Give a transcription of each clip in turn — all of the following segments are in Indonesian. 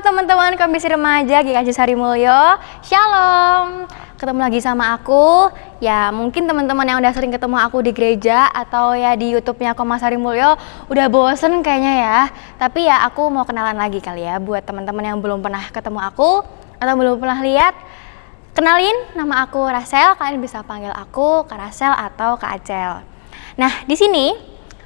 Halo teman-teman Komisi Remaja GKJ Sarimulyo. Shalom. Ketemu lagi sama aku. Ya mungkin teman-teman yang udah sering ketemu aku di gereja atau ya di YouTube-nya Komasi Sarimulyo udah bosen kayaknya ya. Tapi ya aku mau kenalan lagi kali ya buat teman-teman yang belum pernah ketemu aku atau belum pernah lihat. Kenalin, nama aku Rachel. Kalian bisa panggil aku Kak Rachel atau Kak Acel. Nah, di sini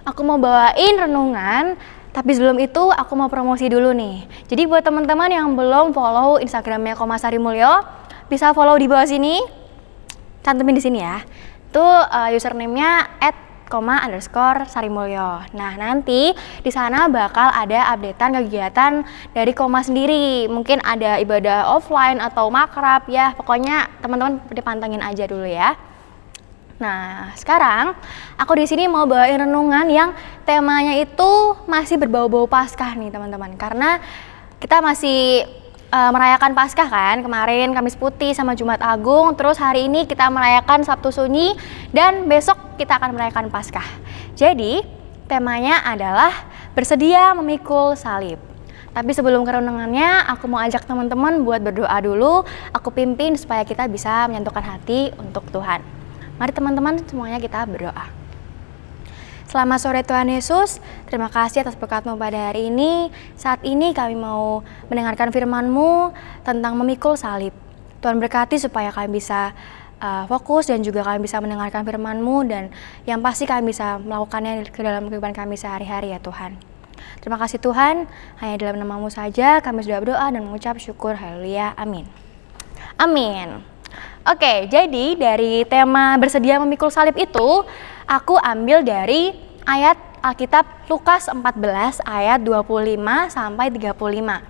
aku mau bawain renungan. Tapi sebelum itu aku mau promosi dulu nih. Jadi buat teman-teman yang belum follow Instagramnya Komasi Sarimulyo, bisa follow di bawah sini. Cantumin di sini ya. Itu username-nya @koma_sarimulyo. Nah, nanti di sana bakal ada updatean kegiatan dari Koma sendiri. Mungkin ada ibadah offline atau makrab ya. Pokoknya teman-teman dipantengin aja dulu ya. Nah, sekarang aku di sini mau bawain renungan yang temanya itu masih berbau-bau Paskah nih teman-teman. Karena kita masih merayakan Paskah kan, kemarin Kamis Putih sama Jumat Agung, terus hari ini kita merayakan Sabtu Sunyi, dan besok kita akan merayakan Paskah. Jadi, temanya adalah bersedia memikul salib. Tapi sebelum ke renungannya, aku mau ajak teman-teman buat berdoa dulu, aku pimpin supaya kita bisa menyatukan hati untuk Tuhan. Mari teman-teman semuanya kita berdoa. Selamat sore Tuhan Yesus, terima kasih atas berkat-Mu pada hari ini. Saat ini kami mau mendengarkan firman-Mu tentang memikul salib. Tuhan berkati supaya kami bisa fokus dan juga kami bisa mendengarkan firman-Mu, dan yang pasti kami bisa melakukannya ke dalam kehidupan kami sehari-hari ya Tuhan. Terima kasih Tuhan, hanya dalam nama-Mu saja kami sudah berdoa dan mengucap syukur, haleluya, amin. Amin. Oke, jadi dari tema bersedia memikul salib itu, aku ambil dari ayat Alkitab Lukas 14 ayat 25 sampai 35.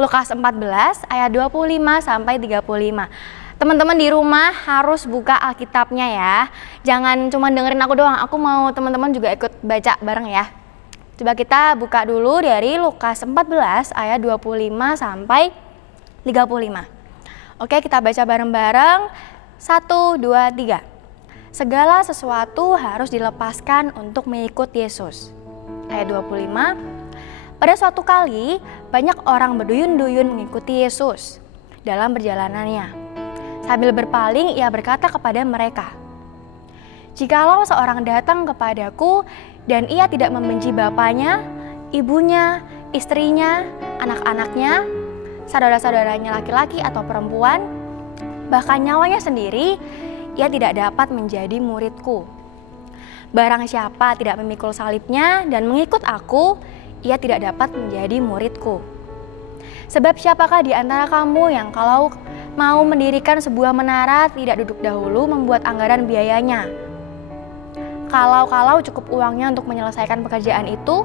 Lukas 14 ayat 25 sampai 35. Teman-teman di rumah harus buka Alkitabnya ya. Jangan cuma dengerin aku doang, aku mau teman-teman juga ikut baca bareng ya. Coba kita buka dulu dari Lukas 14 ayat 25 sampai 35. Oke, kita baca bareng-bareng. 1, 2, 3. Segala sesuatu harus dilepaskan untuk mengikut Yesus. Ayat 25. Pada suatu kali, banyak orang berduyun-duyun mengikuti Yesus dalam perjalanannya. Sambil berpaling, ia berkata kepada mereka, "Jikalau seorang datang kepadaku dan ia tidak membenci bapaknya, ibunya, istrinya, anak-anaknya, saudara-saudaranya laki-laki atau perempuan, bahkan nyawanya sendiri, ia tidak dapat menjadi muridku. Barang siapa tidak memikul salibnya dan mengikut aku, ia tidak dapat menjadi muridku. Sebab siapakah di antara kamu yang kalau mau mendirikan sebuah menara tidak duduk dahulu membuat anggaran biayanya? Kalau cukup uangnya untuk menyelesaikan pekerjaan itu,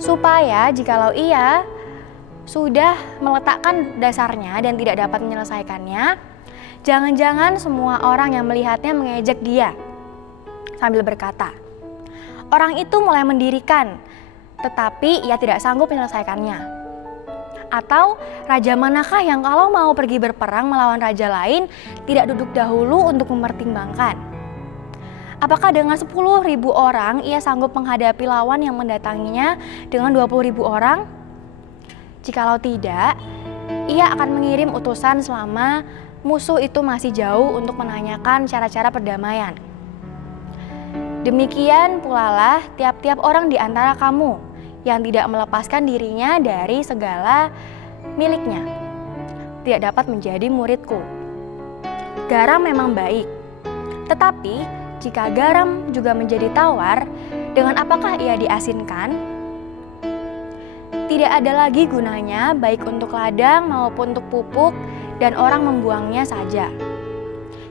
supaya jikalau ia sudah meletakkan dasarnya dan tidak dapat menyelesaikannya, jangan-jangan semua orang yang melihatnya mengejek dia sambil berkata, orang itu mulai mendirikan, tetapi ia tidak sanggup menyelesaikannya. Atau raja manakah yang kalau mau pergi berperang melawan raja lain tidak duduk dahulu untuk mempertimbangkan? Apakah dengan 10.000 orang ia sanggup menghadapi lawan yang mendatanginya dengan 20.000 orang? Jikalau tidak, ia akan mengirim utusan selama musuh itu masih jauh untuk menanyakan cara-cara perdamaian. Demikian pula lah tiap-tiap orang di antara kamu yang tidak melepaskan dirinya dari segala miliknya, tidak dapat menjadi muridku. Garam memang baik, tetapi jika garam juga menjadi tawar, dengan apakah ia diasinkan? Tidak ada lagi gunanya baik untuk ladang maupun untuk pupuk, dan orang membuangnya saja.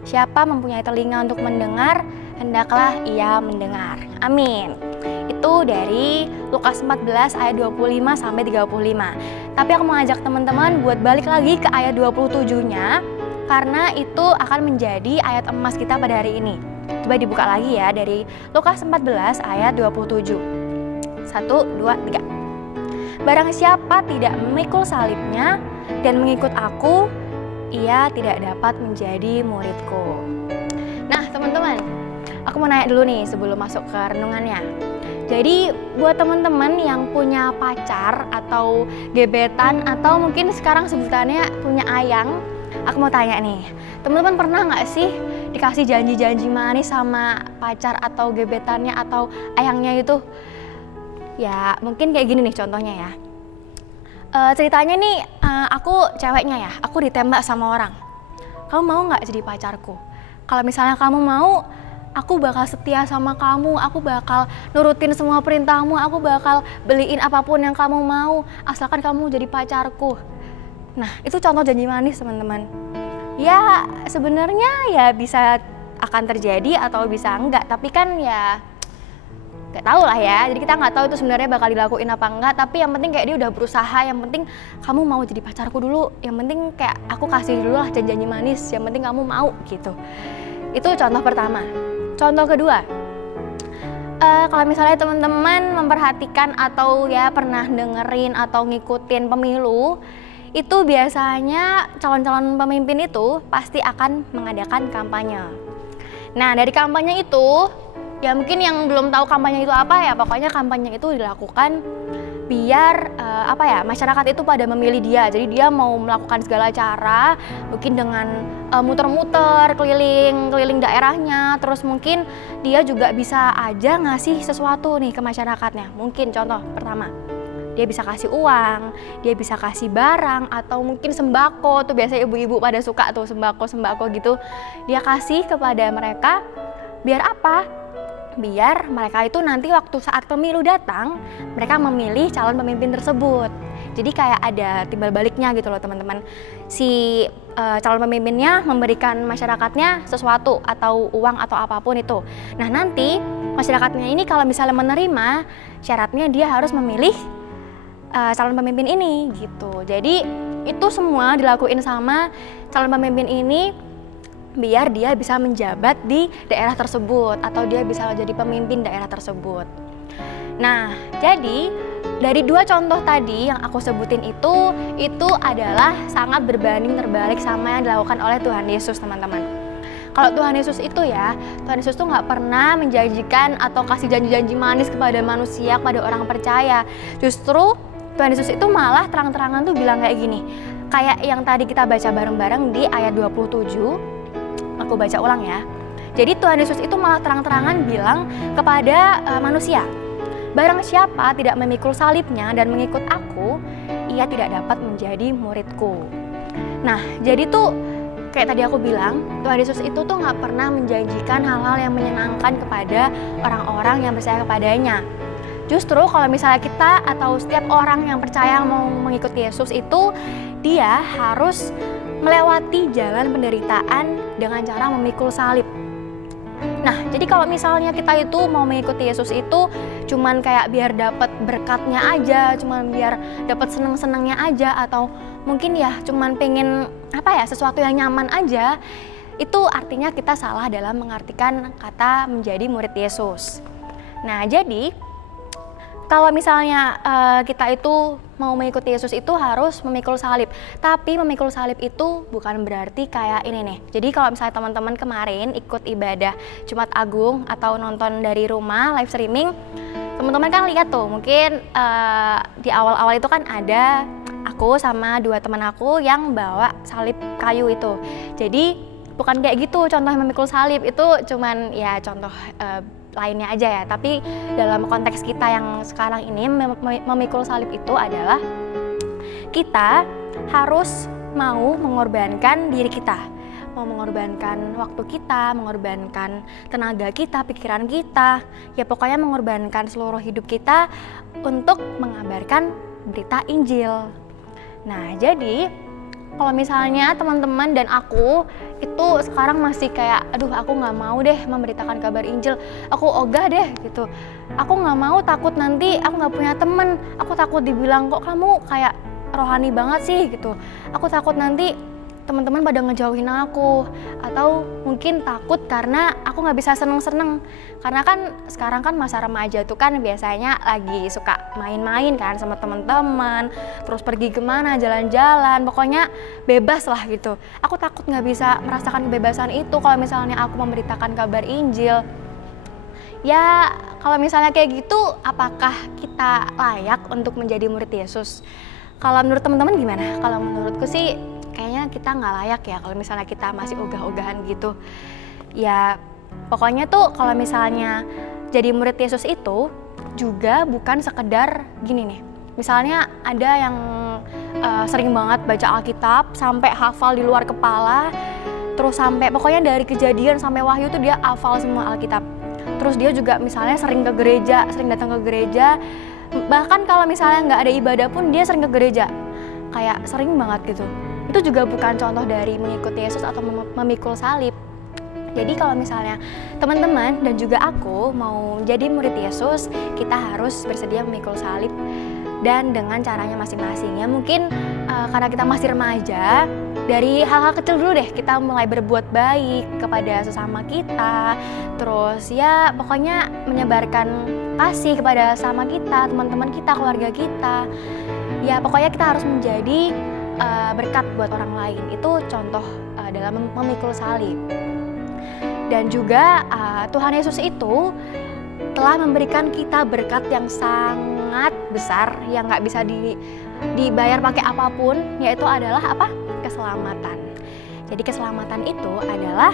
Siapa mempunyai telinga untuk mendengar, hendaklah ia mendengar. Amin. Itu dari Lukas 14 ayat 25 sampai 35. Tapi aku mau ajak teman-teman buat balik lagi ke ayat 27-nya, karena itu akan menjadi ayat emas kita pada hari ini. Coba dibuka lagi ya dari Lukas 14 ayat 27. 1, 2, 3. Barang siapa tidak memikul salibnya dan mengikut aku, ia tidak dapat menjadi muridku. Nah teman-teman, aku mau nanya dulu nih sebelum masuk ke renungannya. Jadi buat teman-teman yang punya pacar atau gebetan atau mungkin sekarang sebutannya punya ayang, aku mau tanya nih, teman-teman pernah nggak sih dikasih janji-janji manis sama pacar atau gebetannya atau ayangnya itu? Ya mungkin kayak gini nih contohnya ya. Ceritanya nih aku ceweknya ya, aku ditembak sama orang. Kamu mau nggak jadi pacarku? Kalau misalnya kamu mau, aku bakal setia sama kamu, aku bakal nurutin semua perintahmu, aku bakal beliin apapun yang kamu mau, asalkan kamu jadi pacarku. Nah, itu contoh janji manis, teman-teman. Ya, sebenarnya ya bisa akan terjadi atau bisa enggak, tapi kan ya nggak tahu lah ya. Jadi kita nggak tahu itu sebenarnya bakal dilakuin apa enggak, tapi yang penting kayak dia udah berusaha, yang penting kamu mau jadi pacarku dulu, yang penting kayak aku kasih dulu lah janji manis, yang penting kamu mau gitu. Itu contoh pertama. Contoh kedua, kalau misalnya teman-teman memperhatikan atau ya pernah dengerin atau ngikutin pemilu, itu biasanya calon-calon pemimpin itu pasti akan mengadakan kampanye. Nah, dari kampanye itu, ya mungkin yang belum tahu kampanye itu apa ya, pokoknya kampanye itu dilakukan biar masyarakat itu pada memilih dia. Jadi dia mau melakukan segala cara, mungkin dengan muter-muter keliling daerahnya, terus mungkin dia juga bisa aja ngasih sesuatu nih ke masyarakatnya. Mungkin contoh pertama, dia bisa kasih uang, dia bisa kasih barang, atau mungkin sembako, tuh biasanya ibu-ibu pada suka tuh sembako gitu. Dia kasih kepada mereka, biar apa? Biar mereka itu nanti waktu saat pemilu datang, mereka memilih calon pemimpin tersebut. Jadi kayak ada timbal baliknya gitu loh teman-teman. Si calon pemimpinnya memberikan masyarakatnya sesuatu atau uang atau apapun itu. Nah nanti masyarakatnya ini kalau misalnya menerima, syaratnya dia harus memilih calon pemimpin ini gitu. Jadi itu semua dilakuin sama calon pemimpin ini biar dia bisa menjabat di daerah tersebut atau dia bisa jadi pemimpin daerah tersebut. Nah, jadi dari dua contoh tadi yang aku sebutin itu adalah sangat berbanding terbalik sama yang dilakukan oleh Tuhan Yesus, teman-teman. Kalau Tuhan Yesus itu ya, Tuhan Yesus tuh nggak pernah menjanjikan atau kasih janji-janji manis kepada manusia, kepada orang percaya. Justru Tuhan Yesus itu malah terang-terangan tuh bilang kayak gini. Kayak yang tadi kita baca bareng-bareng di ayat 27. Aku baca ulang ya. Jadi Tuhan Yesus itu malah terang-terangan bilang kepada manusia, barang siapa tidak memikul salibnya dan mengikut aku, ia tidak dapat menjadi muridku. Nah, jadi tuh kayak tadi aku bilang, Tuhan Yesus itu tuh nggak pernah menjanjikan hal-hal yang menyenangkan kepada orang-orang yang percaya kepadanya. Justru kalau misalnya kita atau setiap orang yang percaya mau mengikuti Yesus itu, dia harus melewati jalan penderitaan dengan cara memikul salib. Nah, jadi kalau misalnya kita itu mau mengikuti Yesus itu cuman kayak biar dapat berkatnya aja, cuman biar dapat seneng-senengnya aja, atau mungkin ya cuman pengen sesuatu yang nyaman aja, itu artinya kita salah dalam mengartikan kata menjadi murid Yesus. Nah, jadi kalau misalnya kita itu mau mengikuti Yesus itu harus memikul salib. Tapi memikul salib itu bukan berarti kayak ini nih. Jadi kalau misalnya teman-teman kemarin ikut ibadah Jumat Agung atau nonton dari rumah live streaming, teman-teman kan lihat tuh mungkin di awal-awal itu kan ada aku sama dua teman aku yang bawa salib kayu itu. Jadi bukan kayak gitu contoh memikul salib, itu cuman ya contoh lainnya aja ya, tapi dalam konteks kita yang sekarang ini memikul salib itu adalah kita harus mau mengorbankan diri kita, mau mengorbankan waktu kita, mengorbankan tenaga kita, pikiran kita, ya pokoknya mengorbankan seluruh hidup kita untuk mengabarkan berita Injil. Nah, jadi kalau misalnya teman-teman dan aku itu sekarang masih kayak, aduh aku nggak mau deh memberitakan kabar Injil, aku ogah deh gitu, aku nggak mau, takut nanti aku nggak punya temen, aku takut dibilang kok kamu kayak rohani banget sih gitu, aku takut nanti teman-teman pada ngejauhin aku, atau mungkin takut karena aku nggak bisa seneng-seneng, karena kan sekarang kan masa remaja tuh kan biasanya lagi suka main-main kan sama teman-teman, terus pergi kemana, jalan-jalan, pokoknya bebas lah gitu. Aku takut nggak bisa merasakan kebebasan itu kalau misalnya aku memberitakan kabar Injil. Ya kalau misalnya kayak gitu, apakah kita layak untuk menjadi murid Yesus? Kalau menurut teman-teman gimana? Kalau menurutku sih kayaknya kita nggak layak ya kalau misalnya kita masih ogah-ogahan gitu. Ya pokoknya tuh kalau misalnya jadi murid Yesus itu juga bukan sekedar gini nih. Misalnya ada yang sering banget baca Alkitab sampai hafal di luar kepala, terus sampai pokoknya dari Kejadian sampai Wahyu tuh dia hafal semua Alkitab. Terus dia juga misalnya sering ke gereja, sering datang ke gereja, bahkan kalau misalnya nggak ada ibadah pun dia sering ke gereja, kayak sering banget gitu. Itu juga bukan contoh dari mengikuti Yesus atau memikul salib. Jadi kalau misalnya teman-teman dan juga aku mau jadi murid Yesus, kita harus bersedia memikul salib, dan dengan caranya masing-masing ya. Mungkin karena kita masih remaja, dari hal-hal kecil dulu deh kita mulai berbuat baik kepada sesama kita, terus ya pokoknya menyebarkan kasih kepada sesama kita, teman-teman kita, keluarga kita. Ya pokoknya kita harus menjadi berkat buat orang lain. Itu contoh dalam memikul salib. Dan juga Tuhan Yesus itu telah memberikan kita berkat yang sangat besar yang nggak bisa dibayar pakai apapun, yaitu adalah apa? Keselamatan. Jadi keselamatan itu adalah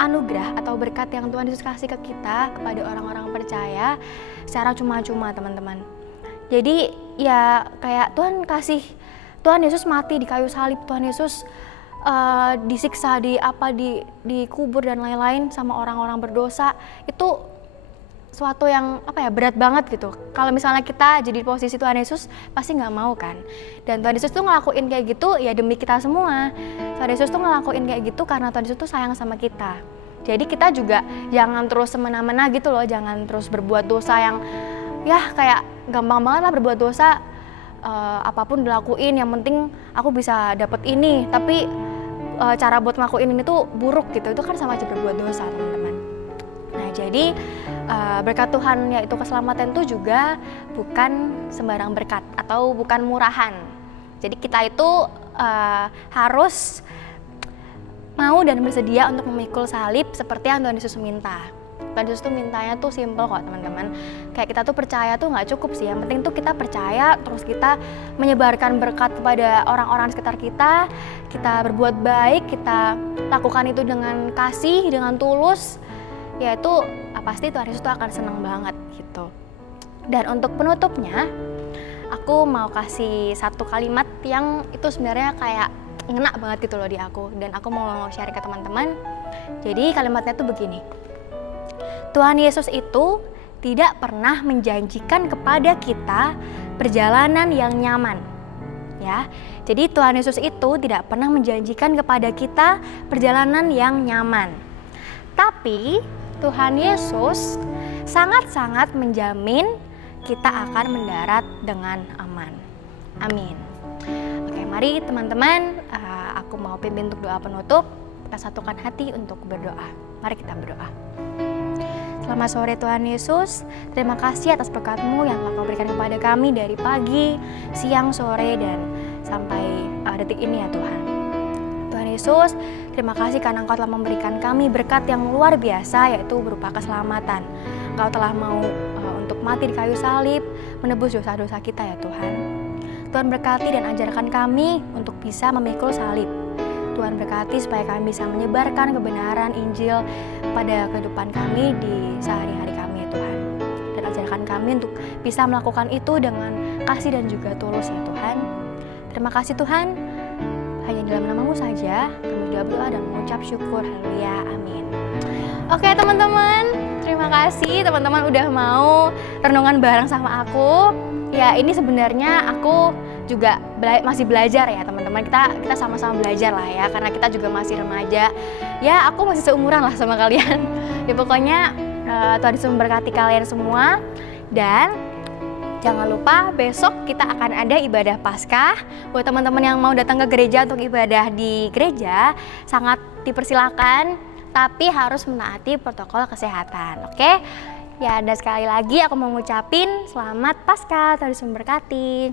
anugerah atau berkat yang Tuhan Yesus kasih ke kita, kepada orang-orang percaya secara cuma-cuma, teman-teman. Jadi ya kayak Tuhan Yesus mati di kayu salib, Tuhan Yesus disiksa, dikubur dan lain-lain sama orang-orang berdosa. Itu suatu yang berat banget gitu. Kalau misalnya kita jadi posisi Tuhan Yesus, pasti nggak mau kan. Dan Tuhan Yesus tuh ngelakuin kayak gitu ya demi kita semua. Tuhan Yesus tuh ngelakuin kayak gitu karena Tuhan Yesus tuh sayang sama kita. Jadi kita juga jangan terus semena-mena gitu loh, jangan terus berbuat dosa yang ya kayak gampang banget lah berbuat dosa. Apapun dilakuin, yang penting aku bisa dapet ini, tapi cara buat ngelakuin ini tuh buruk gitu. Itu kan sama aja berbuat dosa, teman-teman. Nah jadi berkat Tuhan yaitu keselamatan itu juga bukan sembarang berkat atau bukan murahan. Jadi kita itu harus mau dan bersedia untuk memikul salib seperti yang Tuhan Yesus minta. Tuhan Yesus tuh mintanya tuh simple kok, teman-teman. Kayak kita tuh percaya tuh nggak cukup sih. Yang penting tuh kita percaya, terus kita menyebarkan berkat kepada orang-orang sekitar kita. Kita berbuat baik, kita lakukan itu dengan kasih, dengan tulus. Ya itu pasti Tuhan Yesus tuh akan senang banget gitu. Dan untuk penutupnya, aku mau kasih satu kalimat yang itu sebenarnya kayak ngena banget gitu loh di aku. Dan aku mau share ke teman-teman. Jadi kalimatnya tuh begini. Tuhan Yesus itu tidak pernah menjanjikan kepada kita perjalanan yang nyaman. Ya. Jadi Tuhan Yesus itu tidak pernah menjanjikan kepada kita perjalanan yang nyaman. Tapi Tuhan Yesus sangat-sangat menjamin kita akan mendarat dengan aman. Amin. Oke, mari teman-teman, aku mau pimpin untuk doa penutup. Kita satukan hati untuk berdoa. Mari kita berdoa. Selamat sore Tuhan Yesus, terima kasih atas berkat-Mu yang telah Kau berikan kepada kami dari pagi, siang, sore, dan sampai detik ini ya Tuhan. Tuhan Yesus, terima kasih karena Engkau telah memberikan kami berkat yang luar biasa, yaitu berupa keselamatan. Engkau telah mau untuk mati di kayu salib, menebus dosa-dosa kita ya Tuhan. Tuhan berkati dan ajarkan kami untuk bisa memikul salib. Tuhan berkati supaya kami bisa menyebarkan kebenaran Injil pada kehidupan kami di sehari-hari kami ya Tuhan. Dan ajarkan kami untuk bisa melakukan itu dengan kasih dan juga tulus ya Tuhan. Terima kasih Tuhan. Hanya dalam nama-Mu saja kami sudah berdoa dan mengucap syukur. Haleluya. Amin. Oke teman-teman, terima kasih teman-teman udah mau renungan bareng sama aku. Ya ini sebenarnya aku juga masih belajar ya teman-teman. Kita sama-sama belajar lah ya, karena kita juga masih remaja. Ya aku masih seumuran lah sama kalian. Ya pokoknya Tuhan Yesus memberkati kalian semua. Dan jangan lupa besok kita akan ada ibadah Paskah. Buat teman-teman yang mau datang ke gereja untuk ibadah di gereja, sangat dipersilakan, tapi harus menaati protokol kesehatan. Oke? Ya, dan sekali lagi aku mau ngucapin selamat Paskah, Tuhan Yesus memberkati.